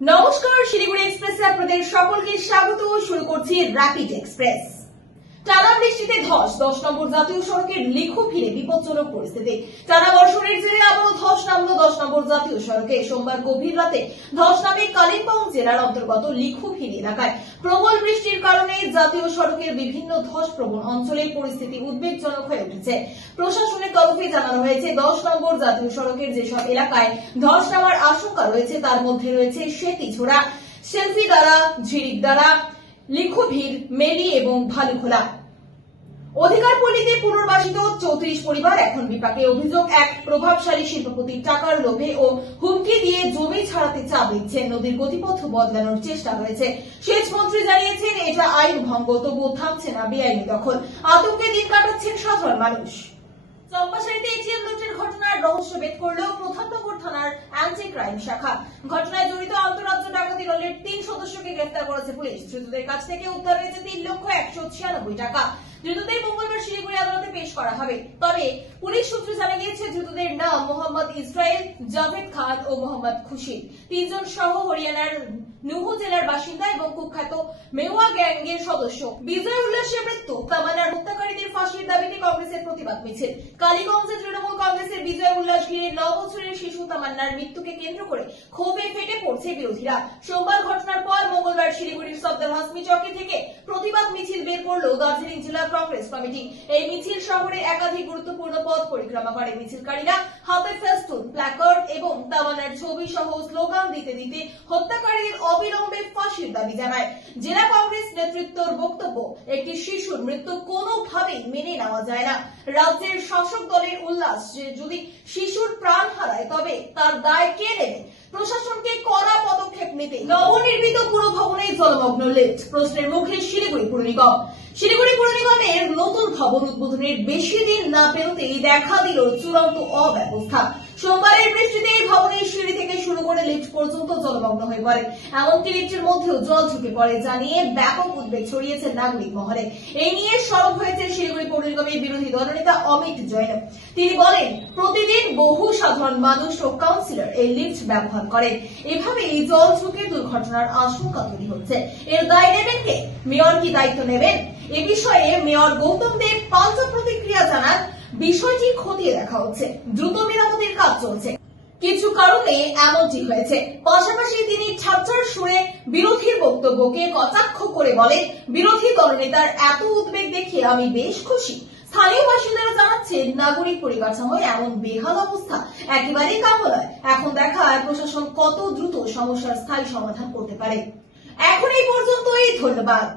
নমস্কার, শিলিগুড়ি এক্সপ্রেসে আপনাদের সকলকে স্বাগত। শুরু করছি র্যাপিড এক্সপ্রেস। টানা বৃষ্টিতে ধস 10 নম্বর জাতীয় সড়কের লিখো ফিরে বিপজ্জনক পরিস্থিতি। টানা বর্ষণের জেরে আবারও ধস নামলো 10 নম্বর জাতীয় সড়কে। সোমবার গভীর রাতে ধস নামে কালিম্পং জেলার অন্তর্গত লিখো ফিরে এলাকায়। প্রবল বৃষ্টির কারণে জাতীয় সড়কের বিভিন্ন ধস প্রবণ অঞ্চলের পরিস্থিতি উদ্বেগজনক হয়ে উঠেছে। প্রশাসনের তরফে জানানো হয়েছে 10 নম্বর জাতীয় সড়কের যেসব এলাকায় ধস নামার আশঙ্কা রয়েছে তার মধ্যে রয়েছে সেতিঝোড়া, সেলফিদারা, ঝিরিকদারা, লিখোভির, মেলি এবং ভালুখোলা। অধিকারপল্লীতে পুনর্বাসিত 34 পরিবার এখন বিপাকে। অভিযোগ, এক প্রভাবশালী শিল্পপতির টাকার লোভে ও হুমকি দিয়ে জমি ছাড়াতে চাপ দিচ্ছেন। নদীর গতিপথ বদলানোর চেষ্টা হয়েছে। সেচ মন্ত্রী জানিয়েছেন এটা আইন ভঙ্গ, তবুও থামছে না বেআইনি দখল। আতঙ্কে দিন কাটাচ্ছেন সাধারণ মানুষ। চম্পাশাড়িতে এটিএম লুটের ঘটনার রহস্য ভেদ করল প্রধাননগর থানার অ্যান্টি ক্রাইম শাখা। ঘটনায় জড়িত আন্তঃরাজ্য ডাকাতি দলের 3 সদস্যকে গ্রেফতার করেছে পুলিশ। ধৃতদের কাছ থেকে উদ্ধার হয়েছে 3,196,000 টাকা। ধৃতদের মঙ্গলবার শিলিগুড়ি আদালতে পেশ করা হবে। তবে পুলিশ সূত্রে জানা গিয়েছে ধৃতদের নাম মোহাম্মদ ইসরায়েল, জাভেদ খান ও মোহাম্মদ খুশিদ। 3 জন সহ হরিয়ানার নুহু জেলার বাসিন্দা এবং কুখ্যাত মেওয়া গ্যাংয়ের সদস্য। বিজয় উল্লাসের মৃত্যু, তামান্নার হত্যাকারীদের ফাঁসির দাবিতে কংগ্রেসের প্রতিবাদ মিছিল। কালীগঞ্জে তৃণমূল কংগ্রেসের বিজয় উল্লাস ঘিরে 9 বছরের শিশু তামান্নার মৃত্যুকে কেন্দ্র করে ক্ষোভে ফেটে পড়ছে বিরোধীরা। সোমবার ঘটনার পর মঙ্গলবার শিলিগুড়ির সফদর হাসমি চৌকি থেকে প্রতিবাদ মিছিল বের করল দার্জিলিং জেলা কংগ্রেস কমিটি। এই মিছিল শহরে একাধিক গুরুত্বপূর্ণ পথ পরিক্রমা করে। মিছিলকারীরা হাতে ফেস্টুন, প্ল্যাকার্ড এবং তামান্নার ছবি সহ স্লোগান দিতে দিতে হত্যাকারীদের অবিলম্বে ফাঁসির দাবি জানায়। জেলা কংগ্রেস নেতৃত্বের বক্তব্য, একটি শিশুর মৃত্যু কোনোভাবেই মেনে নেওয়া যায় না। রাজ্যের শাসক দলের উল্লাস যে যদি শিশুর প্রাণ হারায় তবে তার দায় কে নেবে? প্রশাসনকে কড়া পদক্ষেপ নিতে। নবনির্মিত পুর ভবনে জলমগ্ন লিফট, প্রশ্নের মুখে শিলিগুড়ি পুর নিগম। শিলিগুড়ি পুর নিগমের নতুন ভবন উদ্বোধনের বেশি দিন না পেরোতেই দেখা দিল চূড়ান্ত অব্যবস্থা। সোমবারের বৃষ্টিতে ভবনের সিঁড়ি থেকে শুরু করে লিফট পর্যন্ত জলমগ্ন হয়ে পড়ে। এমনকি লিফটের মধ্যেও জল ঢুকে পড়ে, যা নিয়ে ব্যাপক উদ্বেগ ছড়িয়েছে নাগরিক মহলে। এই নিয়ে সরব হয়েছে শিলিগুড়ি পৌর নিগমের বিরোধী দলনেতা অমিত জৈন। তিনি বলেন, প্রতিদিন বহু সাধারণ মানুষ ও কাউন্সিলর এই লিফট ব্যবহার করেন। এভাবে এই জল ঢুকে দুর্ঘটনার আশঙ্কা তৈরি হচ্ছে। এর দায় নেবেন কে? মেয়র কি দায়িত্ব নেবেন? এ বিষয়ে মেয়র গৌতম দেব পাল্টা প্রতিক্রিয়া জানান, বিষয়টি খতিয়ে দেখা হচ্ছে, দ্রুত মেরামতির কাজ চলছে। কিছু কারণে এমনটি হয়েছে। পাশাপাশি তিনি ঠাট্টার সুরে বিরোধীর বক্তব্যকে কটাক্ষ করে বলেন, বিরোধী দলনেতার এত উদ্বেগ দেখে আমি বেশ খুশি। স্থানীয় বাসিন্দারা জানাচ্ছেন, নাগরিক পরিকাঠামোর এমন বেহাল অবস্থা একেবারেই কাম্য নয়। এখন দেখার প্রশাসন কত দ্রুত সমস্যার স্থায়ী সমাধান করতে পারে। এখন এই পর্যন্তই, ধন্যবাদ।